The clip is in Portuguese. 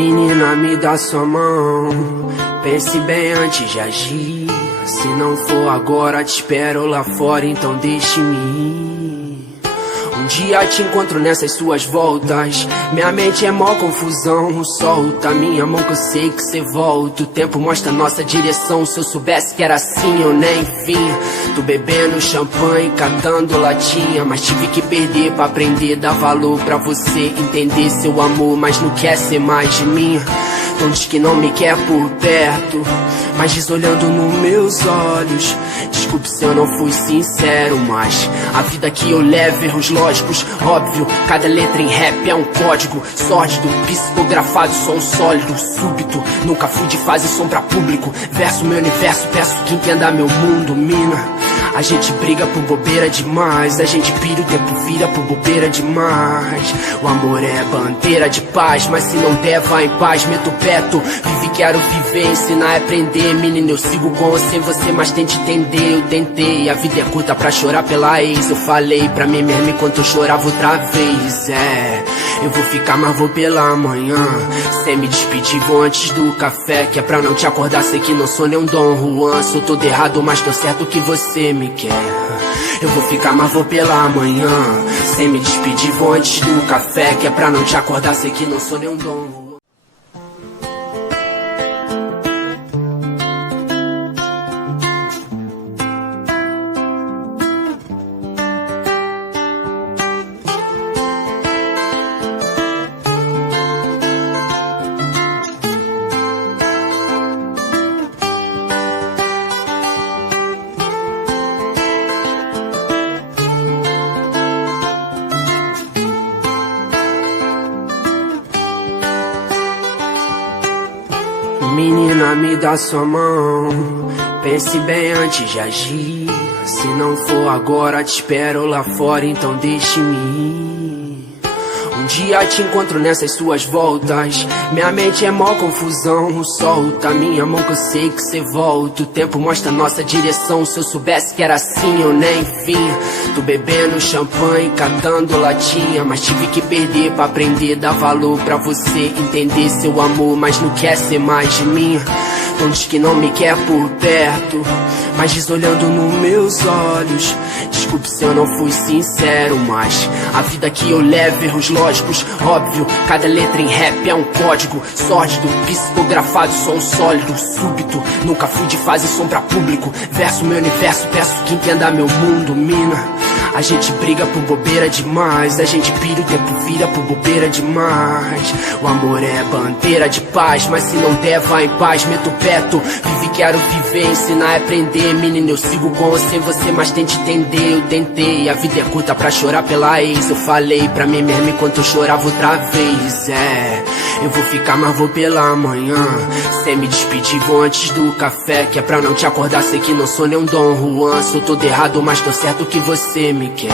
Menina, me dá sua mão, pense bem antes de agir. Se não for agora, te espero lá fora, então deixe-me ir. Um dia te encontro nessas suas voltas, minha mente é mó confusão. Solta minha mão que eu sei que cê volta. O tempo mostra nossa direção. Se eu soubesse que era assim eu nem vinha. Tô bebendo champanhe, catando latinha, mas tive que perder pra aprender. Dar valor pra você entender seu amor, mas não quer ser mais de mim. Então diz que não me quer por perto, mas diz olhando nos meus olhos. Desculpe se eu não fui sincero, mas a vida que eu levo, erros lógicos, óbvio. Cada letra em rap é um código sórdido, psicografado, som sólido, súbito. Nunca fui de fase som pra público. Verso meu universo, peço que entenda meu mundo, mina. A gente briga por bobeira demais, a gente pira, o tempo vira por bobeira demais. O amor é bandeira de paz, mas se não der, vai em paz. Meto o peto, vive, quero viver, ensinar é aprender. Menina, eu sigo com você, mas tente entender. Eu tentei, a vida é curta pra chorar pela ex. Eu falei pra mim mesmo enquanto eu chorava outra vez. Eu vou ficar, mas vou pela manhã. Sem me despedir, vou antes do café, que é pra não te acordar, sei que não sou nem um Dom Juan. Sou todo errado, mas tô certo que você me quer. Eu vou ficar, mas vou pela manhã. Sem me despedir, vou antes do café, que é pra não te acordar, sei que não sou nem um Dom Juan. Menina, me dá sua mão, pense bem antes de agir. Se não for agora, te espero lá fora, então deixe-me ir. Um dia te encontro nessas suas voltas, minha mente é mó confusão. Solta minha mão que eu sei que cê volta. O tempo mostra nossa direção. Se eu soubesse que era assim eu nem vinha. Tô bebendo champanhe, catando latinha, mas tive que perder pra aprender. Dar valor pra você entender seu amor, mas não quer ser mais de mim. Então diz que não me quer por perto, mas diz olhando nos meus olhos. Desculpe se eu não fui sincero, mas a vida que eu levo, erros lógicos, óbvio. Cada letra em rap é um código sórdido, psicografado, som sólido, súbito. Nunca fui de fase som pra público. Verso meu universo, peço que entenda meu mundo, mina. A gente briga por bobeira demais, a gente pira, o tempo vira por bobeira demais. O amor é bandeira de paz, mas se não der, vai em paz. Meto o peto, vive, quero viver, ensinar é aprender. Menina, eu sigo com você, mas tente entender. Eu tentei, a vida é curta pra chorar pela ex. Eu falei pra mim mesmo enquanto eu chorava outra vez. Eu vou ficar, mas vou pela manhã. Sem me despedir, vou antes do café, que é pra não te acordar, sei que não sou nem um Dom Juan. Sou todo errado, mas tô certo que você me quer.